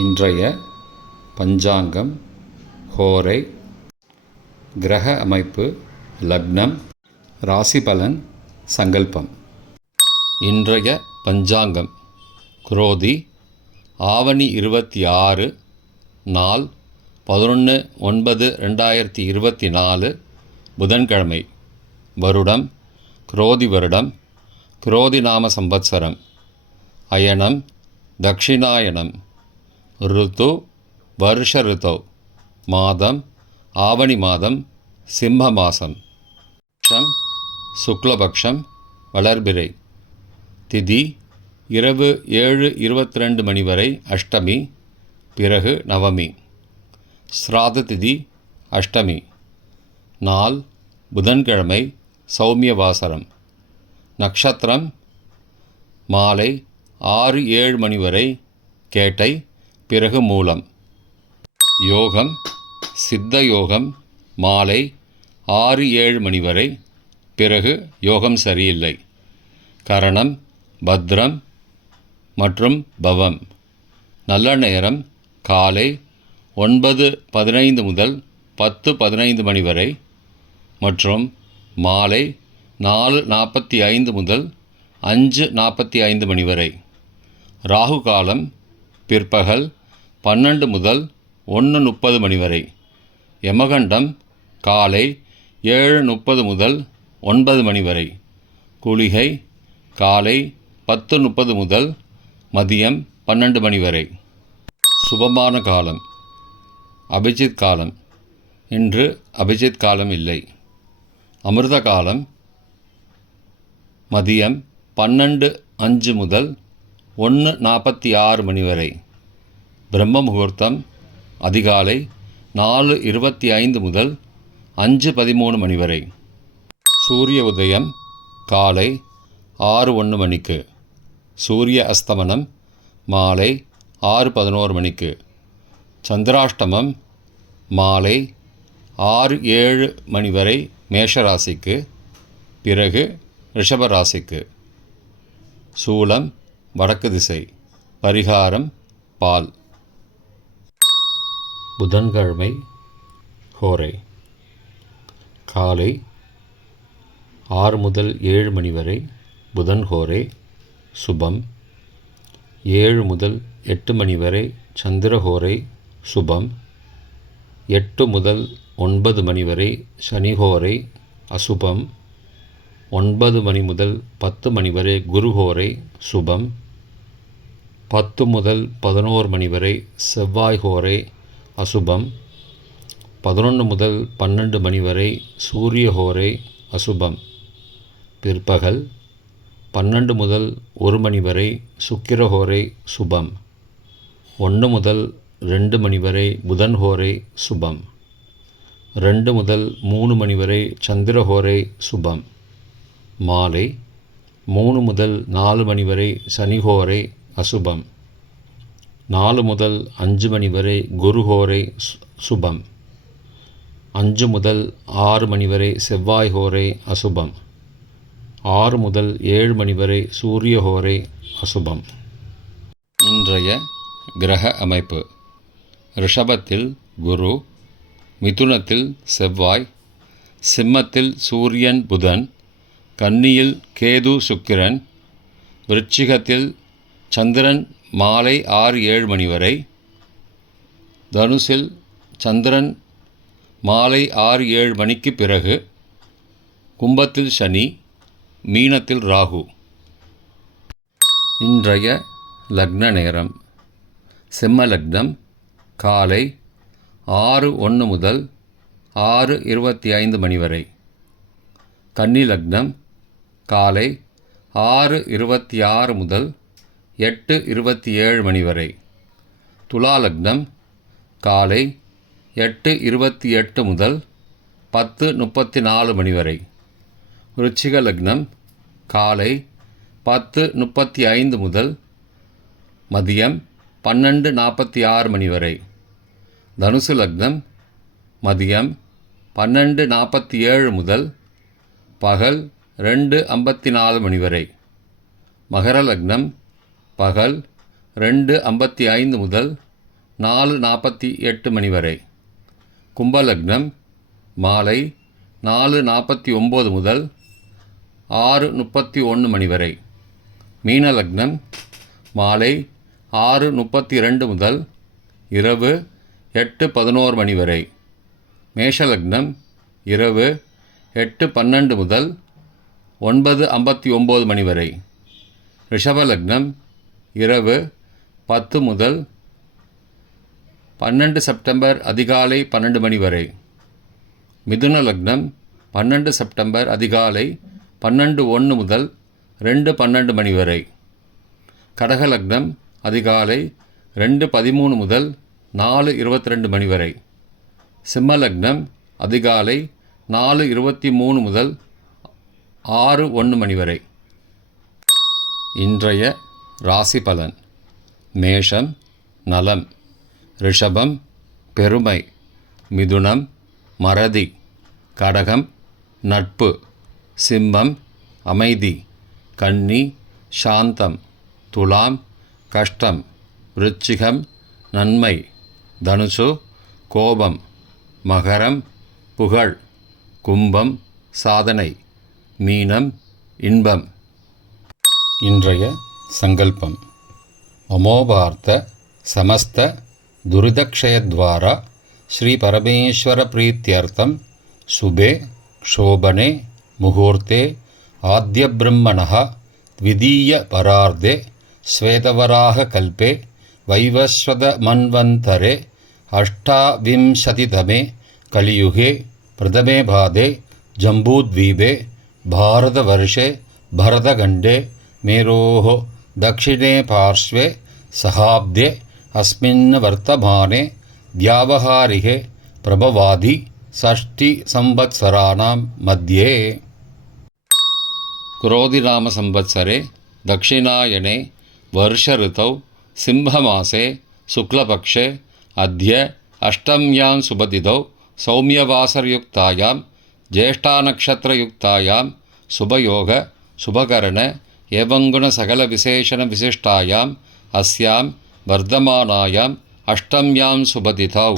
இன்றைய பஞ்சாங்கம், ஹோரை, கிரக அமைப்பு, லக்னம், ராசி பலன், சங்கல்பம். இன்றைய பஞ்சாங்கம் குரோதி ஆவணி 26, நாள் 11/9/2024, புதன்கிழமை. வருடம் குரோதி வருடம், குரோதி நாம சம்பத்சரம், அயனம் தக்ஷிணாயனம், ருத்து வருஷ ருத்தௌ, மாதம் ஆவணி மாதம், சிம்ம மாதம், பட்சம் சுக்லபக்ஷம், வளர்பிறை, திதி இரவு 7:22 மணி வரை அஷ்டமி, பிறகு நவமி, ஸ்ராத திதி அஷ்டமி, நாள் புதன்கிழமை, சௌமியவாசரம், நக்ஷத்திரம் மாலை 6-7 மணி வரை கேட்டை, பிறகு மூலம், யோகம் சித்த யோகம் மாலை 6-7 மணி வரை, பிறகு யோகம் சரியில்லை. கரணம் பத்ரம் மற்றும் பவம். நல்ல நேரம் காலை 9:15 முதல் 10:15 மணி வரை மற்றும் மாலை 4:45 முதல் 5:45 மணி வரை. ராகு காலம் பிற்பகல் 12 முதல் 1:30 மணி வரை. யமகண்டம் காலை 7:30 முதல் 9 மணி வரை. குளிகை காலை 10:30 முதல் மதியம் 12 மணி வரை. சுபமான காலம் அபிஜித் காலம். இன்று அபிஜித் காலம் இல்லை. அமிர்த காலம் மதியம் 12:05 முதல் 1:46 மணி வரை. பிரம்ம முகூர்த்தம் அதிகாலை 4:25 முதல் 5:13 மணி வரை. சூரிய உதயம் காலை 6:01 மணிக்கு. சூரிய அஸ்தமனம் மாலை 6:11 மணிக்கு. சந்திராஷ்டமம் மாலை 6-7 மணி வரை மேஷராசிக்கு, பிறகு ரிஷபராசிக்கு. சூலம் வடக்கு திசை. பரிகாரம் பால். புதன்கிழமை ஹோரை காலை 6 முதல் 7 மணி வரை புதன் ஹோரை சுபம். 7 முதல் 8 மணி வரை சந்திரஹோரை சுபம். 8 முதல் 9 மணி வரை சனிஹோரை அசுபம். 9 மணி முதல் 10 மணி வரை குருஹோரை சுபம். 10 முதல் 11 மணி வரை செவ்வாய் ஹோரை அசுபம். 11 முதல் 12 மணி வரை சூரிய ஹோரை அசுபம். பிற்பகல் 12 முதல் 1 மணி வரை சுக்கிரஹோரை சுபம். 1 முதல் 2 மணி வரை புதன் ஹோரை சுபம். 2 முதல் 3 மணி வரை சந்திரஹோரை சுபம். மாலை 3 முதல் 4 மணி வரை சனிஹோரை அசுபம். 4 முதல் 5 மணி வரை குருஹோரை சுபம். 5 முதல் 6 மணி வரை செவ்வாய் ஹோரை அசுபம். 6 முதல் 7 மணி வரை சூரிய ஹோரை அசுபம். இன்றைய கிரக அமைப்பு. ரிஷபத்தில் குரு, மிதுனத்தில் செவ்வாய், சிம்மத்தில் சூரியன் புதன், கன்னியில் கேது சுக்கிரன், விருச்சிகத்தில் சந்திரன் மாலை 6-7 மணி வரை, தனுசில் சந்திரன் மாலை 6-7 மணிக்கு பிறகு, கும்பத்தில் சனி, மீனத்தில் ராகு. இன்றைய லக்ன நேரம். சிம்ம லக்னம் காலை 6:01 முதல் 6:25 மணி வரை. கன்னி லக்னம் காலை 6:26 முதல் 8:27 மணி வரை. துலா லக்னம் காலை 8:28 முதல் 10:34 மணி வரை. விருச்சிக லக்னம் காலை 10:35 முதல் மதியம் 12:46 மணி வரை. தனுசு லக்னம் மதியம் 12:47 முதல் பகல் 2:54 மணி வரை. மகர லக்னம் பகல் 2:55 முதல் 4:48 மணி வரை. கும்பலக்னம் மாலை 4:49 முதல் 6:31 மணி வரை. மீனலக்னம் மாலை 6:32 முதல் இரவு 8:11 மணி வரை. மேஷலக்னம் இரவு 8:12 முதல் 9:59 மணி வரை. ரிஷபலக்னம் இரவு 10 முதல் 12 செப்டம்பர் அதிகாலை 12 மணி வரை. மிதுன லக்னம் 12 செப்டம்பர் அதிகாலை 12:01 முதல் 2:12 மணி வரை. கடகலக்னம் அதிகாலை 2:13 முதல் 4:22 மணி வரை. சிம்மலக்னம் அதிகாலை 4:23 முதல் 6:01 மணி வரை. இன்றைய ராசி பலன். மேஷம் நலம், ரிஷபம் பெருமை, மிதுனம் மறதி, கடகம் நட்பு, சிம்மம் அமைதி, கன்னி சாந்தம், துலாம் கஷ்டம், விருச்சிகம் நன்மை, தனுசு கோபம், மகரம் புகழ், கும்பம் சாதனை, மீனம் இன்பம். இன்றைய சங்கல்பம். அமோபார்த்த சமஸ்த துரிதக்ஷயத்வாரா ஸ்ரீ பரமேஸ்வர பிரீத்யர்த்தம் சுபே க்ஷோபனே முகூர்த்தே ஆத்ய பிரம்மணः த்விதீய பரார்த்தே ஸ்வேதவராக கல்பே வைவஸ்வத மன்வந்தரே அஷ்டாவிம்சதிதமே கலியுகே பிரதமே பாதே ஜம்பூத்வீபே பாரதவர்ஷே பரதகண்டே மேரோः दक्षिणे पार्श्वे सहाब्दे अस्मिन् वर्तमाने व्यावहारिके प्रभवादि षष्टिसंवत्सराणां मध्ये. क्रोधिनामसंवत्सरे दक्षिणायने वर्षऋतौ सिंहमासे शुक्लपक्षे अद्य अष्टम्यां शुभतिथौ सौम्यवासरयुक्तायां ज्येष्ठानक्षत्रयुक्तायां शुभयोग शुभकरण एवं गुण सकल विशेषण विशिष्टायाम् अस्यां वर्धमानायाम् अष्टम्यां शुभतिथौ